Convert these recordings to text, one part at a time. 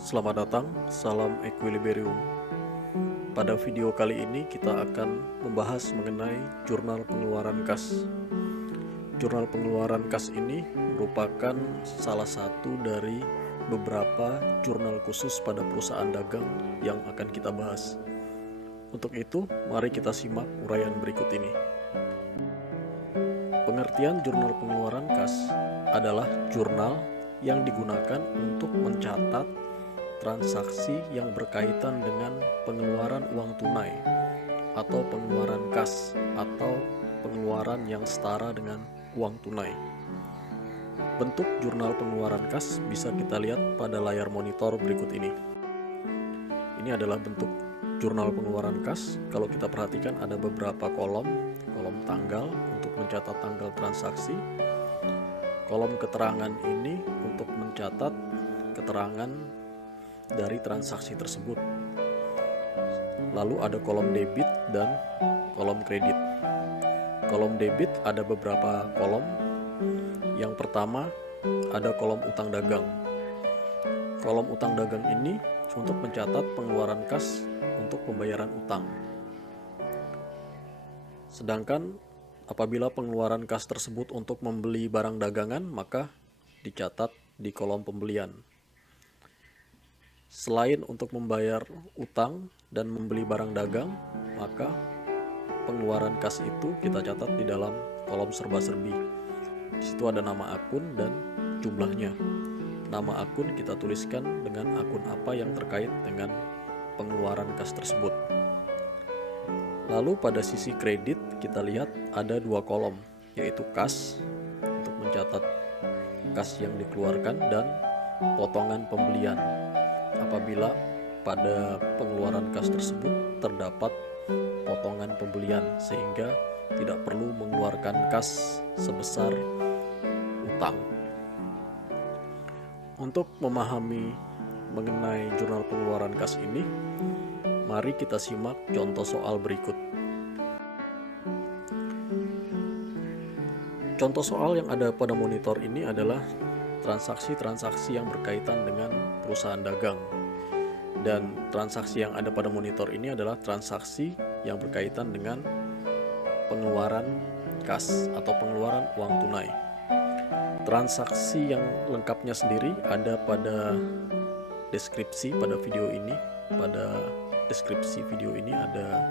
Selamat datang, salam equilibrium. Pada video kali ini kita akan membahas mengenai jurnal pengeluaran kas. Jurnal pengeluaran kas ini merupakan salah satu dari beberapa jurnal khusus pada perusahaan dagang yang akan kita bahas. Untuk itu, mari kita simak uraian berikut ini. Pengertian jurnal pengeluaran kas adalah jurnal yang digunakan untuk mencatat transaksi yang berkaitan dengan pengeluaran uang tunai atau pengeluaran kas atau pengeluaran yang setara dengan uang tunai. Bentuk jurnal pengeluaran kas bisa kita lihat pada layar monitor berikut ini. Ini adalah bentuk jurnal pengeluaran kas. Kalau kita perhatikan ada beberapa kolom tanggal untuk mencatat tanggal transaksi. Kolom keterangan ini untuk mencatat keterangan dari transaksi tersebut. Lalu ada kolom debit dan kolom kredit. Kolom debit ada beberapa kolom. Yang pertama ada kolom utang dagang. Kolom utang dagang ini untuk mencatat pengeluaran kas untuk pembayaran utang. Sedangkan apabila pengeluaran kas tersebut untuk membeli barang dagangan, maka dicatat di kolom pembelian. Selain untuk membayar utang dan membeli barang dagang, maka pengeluaran kas itu kita catat di dalam kolom serba-serbi. Di situ ada nama akun dan jumlahnya. Nama akun kita tuliskan dengan akun apa yang terkait dengan pengeluaran kas tersebut. Lalu pada sisi kredit kita lihat ada dua kolom, yaitu kas untuk mencatat kas yang dikeluarkan dan potongan pembelian apabila pada pengeluaran kas tersebut terdapat potongan pembelian sehingga tidak perlu mengeluarkan kas sebesar utang. Untuk memahami mengenai jurnal pengeluaran kas ini, mari kita simak contoh soal berikut. Contoh soal yang ada pada monitor ini adalah transaksi-transaksi yang berkaitan dengan perusahaan dagang. Dan transaksi yang ada pada monitor ini adalah transaksi yang berkaitan dengan pengeluaran kas atau pengeluaran uang tunai. Transaksi yang lengkapnya sendiri ada pada deskripsi pada video ini. Pada deskripsi video ini ada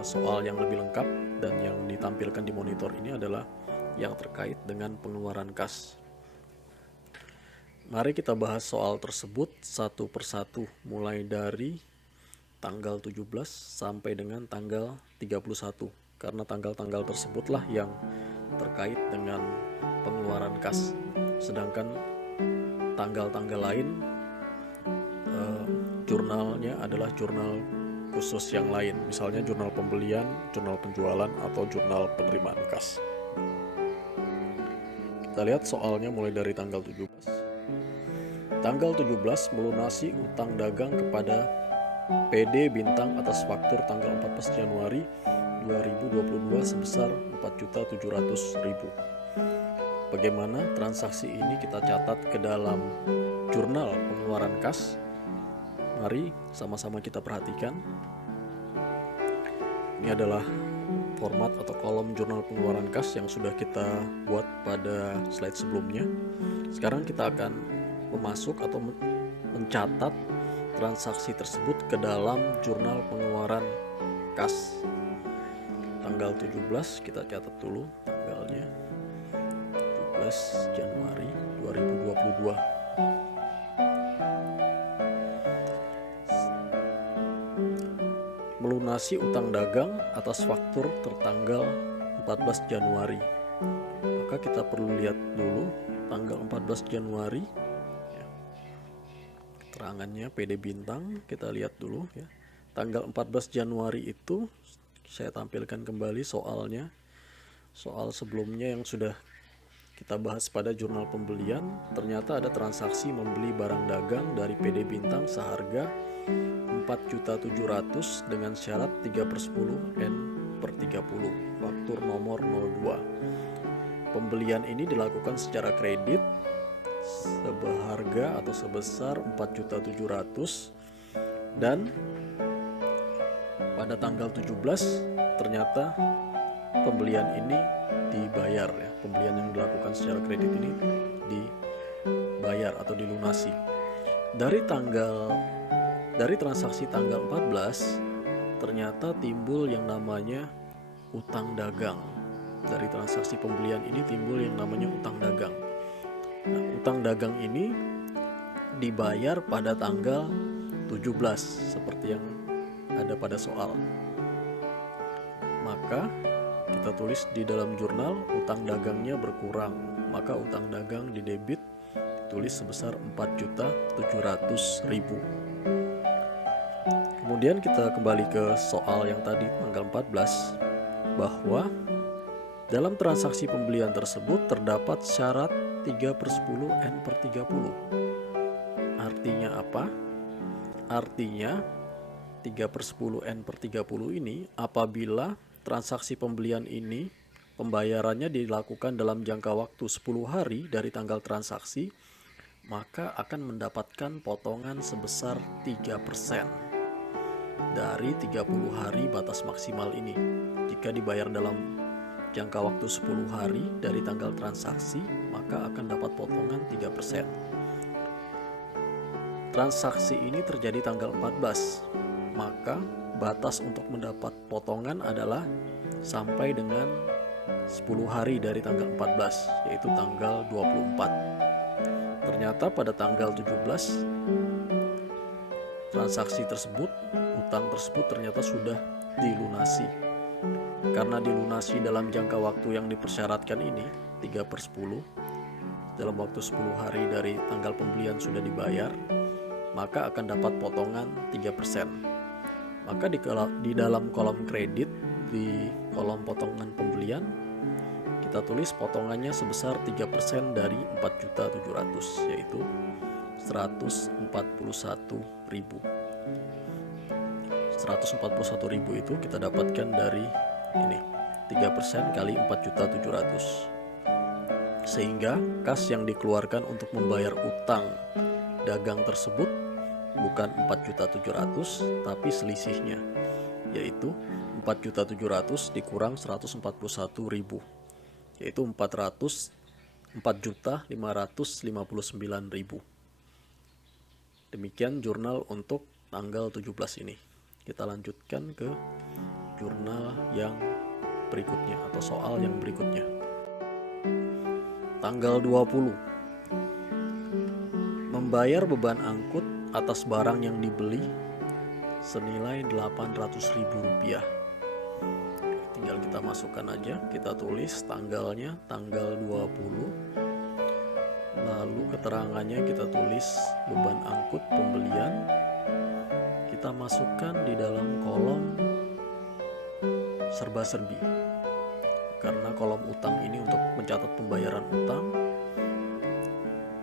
soal yang lebih lengkap, dan yang ditampilkan di monitor ini adalah yang terkait dengan pengeluaran kas. Mari kita bahas soal tersebut satu persatu, mulai dari tanggal 17 sampai dengan tanggal 31, karena tanggal-tanggal tersebutlah yang terkait dengan pengeluaran kas. Sedangkan tanggal-tanggal lain jurnalnya adalah jurnal khusus yang lain, misalnya jurnal pembelian, jurnal penjualan, atau jurnal penerimaan kas. Kita lihat soalnya mulai dari tanggal 17. Tanggal 17 melunasi utang dagang kepada PD Bintang atas faktur tanggal 14 Januari 2022 sebesar 4.700.000. Bagaimana transaksi ini kita catat ke dalam jurnal pengeluaran kas? Mari sama-sama kita perhatikan. Ini adalah format atau kolom jurnal pengeluaran kas yang sudah kita buat pada slide sebelumnya. Sekarang kita akan memasuk atau mencatat transaksi tersebut ke dalam jurnal pengeluaran kas. Tanggal 17 kita catat dulu tanggalnya, 17 Januari 2022. Melunasi utang dagang atas faktur tertanggal 14 Januari. Maka kita perlu lihat dulu tanggal 14 Januari. Keterangannya PD Bintang, kita lihat dulu ya. Tanggal 14 Januari itu saya tampilkan kembali soalnya. Soal sebelumnya yang sudah kita bahas pada jurnal pembelian, ternyata ada transaksi membeli barang dagang dari PD Bintang seharga 4.700.000 dengan syarat 3/10 N/30, faktur nomor 02. Pembelian ini dilakukan secara kredit seberharga atau sebesar 4.700.000, dan pada tanggal 17 ternyata pembelian ini dibayar ya. Pembelian yang dilakukan secara kredit ini dibayar atau dilunasi. Dari transaksi tanggal 14 ternyata timbul yang namanya utang dagang. Dari transaksi pembelian ini timbul yang namanya utang dagang. Nah, utang dagang ini dibayar pada tanggal 17 seperti yang ada pada soal. Maka kita tulis di dalam jurnal utang dagangnya berkurang, maka utang dagang didebit ditulis sebesar 4.700.000. Kemudian kita kembali ke soal yang tadi tanggal 14, bahwa dalam transaksi pembelian tersebut terdapat syarat 3/10 N/30. Artinya apa? Artinya 3/10 N/30 ini apabila transaksi pembelian ini pembayarannya dilakukan dalam jangka waktu 10 hari dari tanggal transaksi, maka akan mendapatkan potongan sebesar 3% dari 30 hari batas maksimal ini. Jika dibayar dalam jangka waktu 10 hari dari tanggal transaksi, maka akan dapat potongan 3%. Transaksi ini terjadi tanggal 14, maka batas untuk mendapat potongan adalah sampai dengan 10 hari dari tanggal 14, yaitu tanggal 24. Ternyata pada tanggal 17 transaksi tersebut, utang tersebut ternyata sudah dilunasi. Karena dilunasi dalam jangka waktu yang dipersyaratkan ini 3/10, dalam waktu 10 hari dari tanggal pembelian sudah dibayar, maka akan dapat potongan 3%. Maka di dalam kolom kredit, di kolom potongan pembelian, kita tulis potongannya sebesar 3% dari 4.700.000, yaitu 141.000. 141.000 itu kita dapatkan dari ini, 3% kali 4.700.000. Sehingga kas yang dikeluarkan untuk membayar utang dagang tersebut bukan 4.700.000 tapi selisihnya, yaitu 4.700.000 dikurang 141.000, yaitu 4.559.000. Demikian jurnal untuk tanggal 17 ini. Kita lanjutkan ke jurnal yang berikutnya atau soal yang berikutnya. Tanggal 20. Membayar beban angkut atas barang yang dibeli senilai Rp800.000. Tinggal kita masukkan aja, kita tulis tanggalnya tanggal 20, lalu keterangannya kita tulis beban angkut pembelian, kita masukkan di dalam kolom serba-serbi, karena kolom utang ini untuk mencatat pembayaran utang,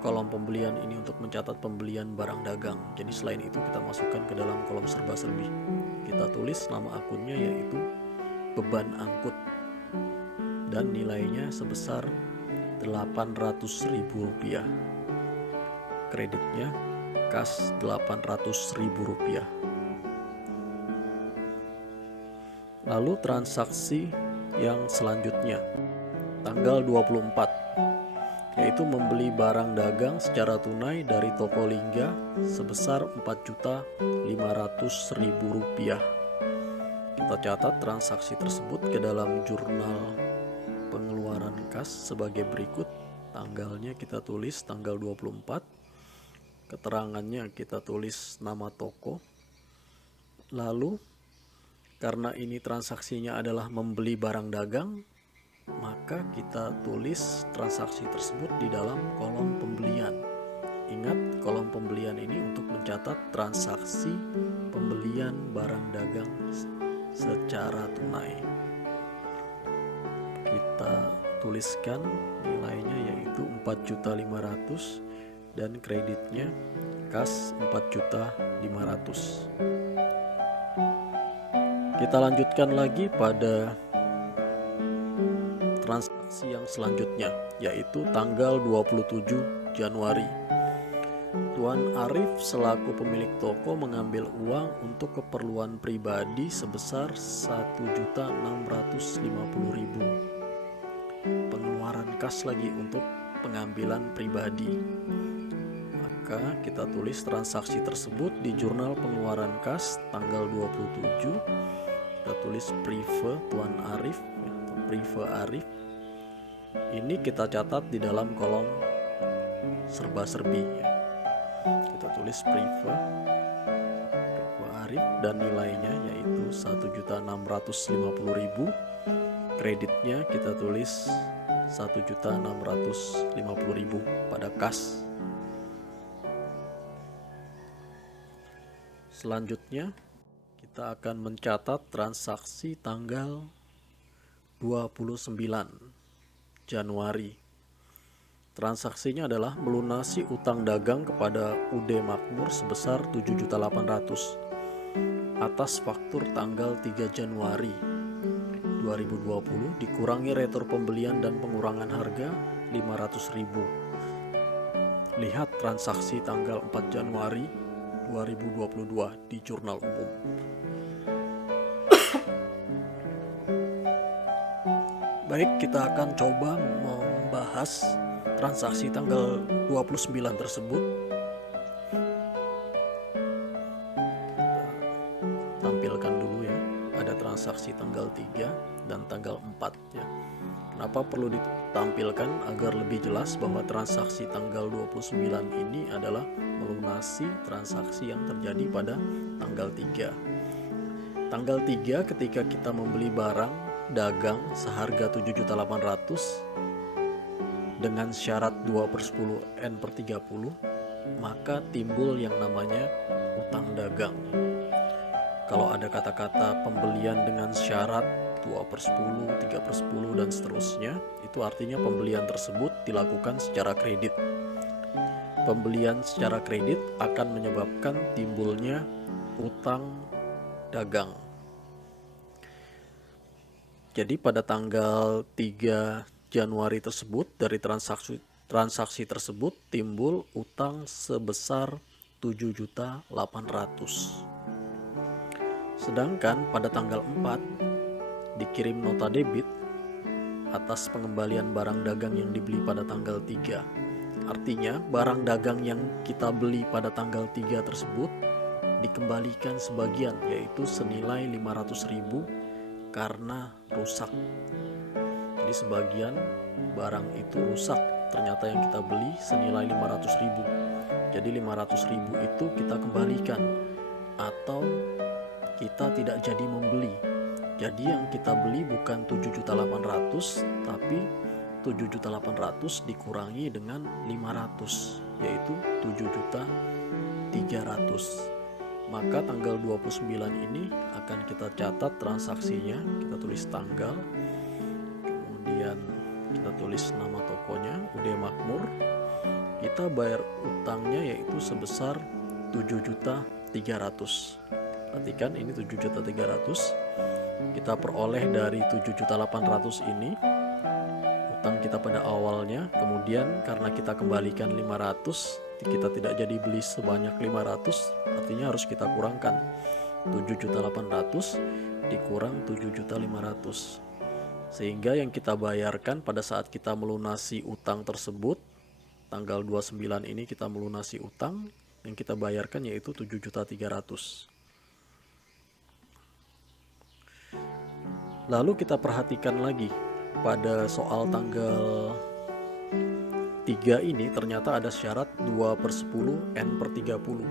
kolom pembelian ini untuk mencatat pembelian barang dagang. Jadi selain itu kita masukkan ke dalam kolom serba-serbi. Kita tulis nama akunnya yaitu beban angkut dan nilainya sebesar Rp800.000. Kreditnya kas Rp800.000. Lalu transaksi yang selanjutnya tanggal 24, yaitu membeli barang dagang secara tunai dari toko Lingga sebesar Rp4.500.000. Kita catat transaksi tersebut ke dalam jurnal pengeluaran kas sebagai berikut. Tanggalnya kita tulis tanggal 24, keterangannya kita tulis nama toko. Lalu karena ini transaksinya adalah membeli barang dagang, maka kita tulis transaksi tersebut di dalam kolom pembelian. Ingat, kolom pembelian ini untuk mencatat transaksi pembelian barang dagang secara tunai. Kita tuliskan nilainya yaitu 4.500.000 dan kreditnya kas 4.500.000. Kita lanjutkan lagi pada transaksi yang selanjutnya, yaitu tanggal 27 Januari. Tuan Arif selaku pemilik toko mengambil uang untuk keperluan pribadi sebesar 1.650.000. Pengeluaran kas lagi untuk pengambilan pribadi. Maka kita tulis transaksi tersebut di jurnal pengeluaran kas tanggal 27. Kita tulis prive Tuan Arif atau prive Arif. Ini kita catat di dalam kolom serba-serbi ya. Kita tulis prive Arif dan nilainya yaitu 1.650.000. Kreditnya kita tulis 1.650.000 pada kas. Selanjutnya kita akan mencatat transaksi tanggal 29 Januari. Transaksinya adalah melunasi utang dagang kepada UD Makmur sebesar 7.800.000 atas faktur tanggal 3 Januari 2020 dikurangi retur pembelian dan pengurangan harga 500.000. Lihat transaksi tanggal 4 Januari 2022 di jurnal umum. Baik, kita akan coba membahas transaksi tanggal 29 tersebut. Kita tampilkan dulu ya. Ada transaksi tanggal 3 dan tanggal 4 ya. Kenapa perlu ditampilkan? Agar lebih jelas bahwa transaksi tanggal 29 ini adalah melunasi transaksi yang terjadi pada tanggal 3. Tanggal 3 ketika kita membeli barang dagang seharga 7.800.000 dengan syarat 2/10 N/30, maka timbul yang namanya utang dagang. Kalau ada kata-kata pembelian dengan syarat 2/10, 3/10 dan seterusnya, itu artinya pembelian tersebut dilakukan secara kredit. Pembelian secara kredit akan menyebabkan timbulnya utang dagang. Jadi pada tanggal 3 Januari tersebut dari transaksi tersebut timbul utang sebesar 7.800.000. Sedangkan pada tanggal 4 dikirim nota debit atas pengembalian barang dagang yang dibeli pada tanggal 3. Artinya barang dagang yang kita beli pada tanggal 3 tersebut dikembalikan sebagian, yaitu senilai 500.000 karena rusak. Jadi sebagian barang itu rusak, ternyata yang kita beli senilai 500.000. Jadi 500.000 itu kita kembalikan atau kita tidak jadi membeli. Jadi yang kita beli bukan 7.800.000 tapi 7.800.000 dikurangi dengan 500, yaitu 7.300.000. Maka tanggal 29 ini akan kita catat transaksinya, kita tulis tanggal, kemudian kita tulis nama tokonya UD Makmur, kita bayar utangnya yaitu sebesar 7.300.000. Perhatikan ini 7.300.000 kita peroleh dari 7.800.000 ini utang kita pada awalnya, kemudian karena kita kembalikan 500, kita tidak jadi beli sebanyak 500, artinya harus kita kurangkan 7.800.000 dikurang 7.500.000, sehingga yang kita bayarkan pada saat kita melunasi utang tersebut tanggal 29 ini kita melunasi utang, yang kita bayarkan yaitu 7.300.000. Lalu kita perhatikan lagi pada soal tanggal 3 ini ternyata ada syarat 2/10 N/30.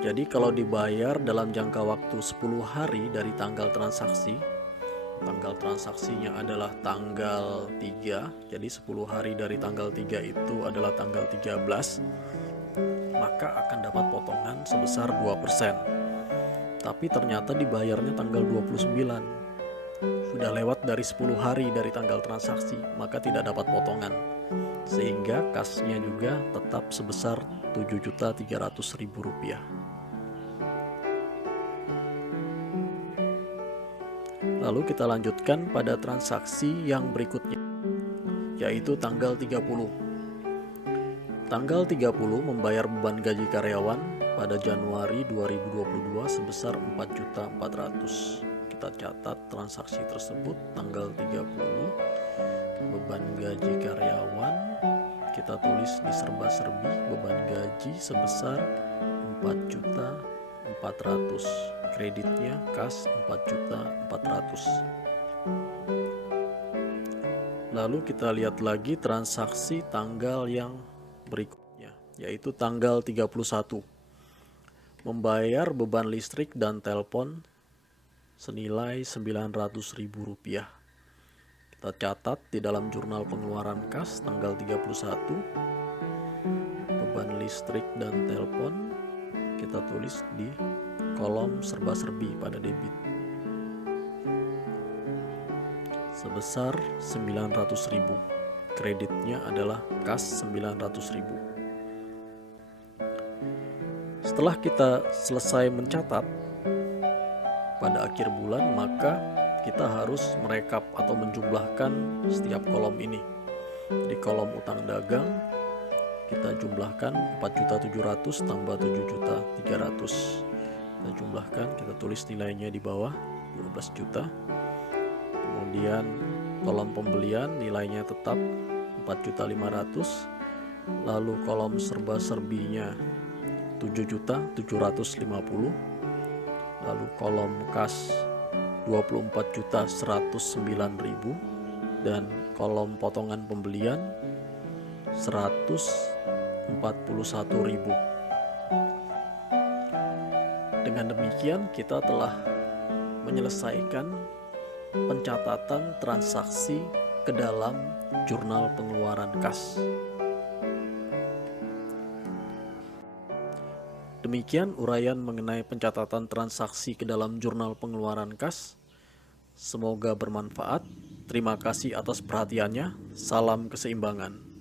Jadi kalau dibayar dalam jangka waktu 10 hari dari tanggal transaksi, tanggal transaksinya adalah tanggal 3, jadi 10 hari dari tanggal 3 itu adalah tanggal 13, maka akan dapat potongan sebesar 2%. Tapi ternyata dibayarnya tanggal 29. Sudah lewat dari 10 hari dari tanggal transaksi, maka tidak dapat potongan. Sehingga kasnya juga tetap sebesar 7.300.000 rupiah. Lalu kita lanjutkan pada transaksi yang berikutnya, yaitu tanggal 30. Tanggal 30 membayar beban gaji karyawan pada Januari 2022 sebesar 4.400.000. Kita catat transaksi tersebut tanggal 30, beban gaji karyawan kita tulis di serba-serbi beban gaji sebesar 4.400.000. Kreditnya kas 4.400.000. Lalu kita lihat lagi transaksi tanggal yang berikutnya, yaitu tanggal 31. Membayar beban listrik dan telepon senilai Rp900.000. Kita catat di dalam jurnal pengeluaran kas tanggal 31. Beban listrik dan telepon kita tulis di kolom serba-serbi pada debit sebesar Rp900.000. Kreditnya adalah kas Rp900.000. Setelah kita selesai mencatat pada akhir bulan, maka kita harus merekap atau menjumlahkan setiap kolom ini. Di kolom utang dagang kita jumlahkan 4.700.000 tambah 7.300.000. Kita jumlahkan, kita tulis nilainya di bawah 12 juta. Kemudian kolom pembelian nilainya tetap 4.500.000. Lalu kolom serba-serbinya 7.750.000. Lalu kolom kas 24.109.000 dan kolom potongan pembelian 141.000. Dengan demikian kita telah menyelesaikan pencatatan transaksi ke dalam jurnal pengeluaran kas. Demikian uraian mengenai pencatatan transaksi ke dalam jurnal pengeluaran kas. Semoga bermanfaat. Terima kasih atas perhatiannya. Salam keseimbangan.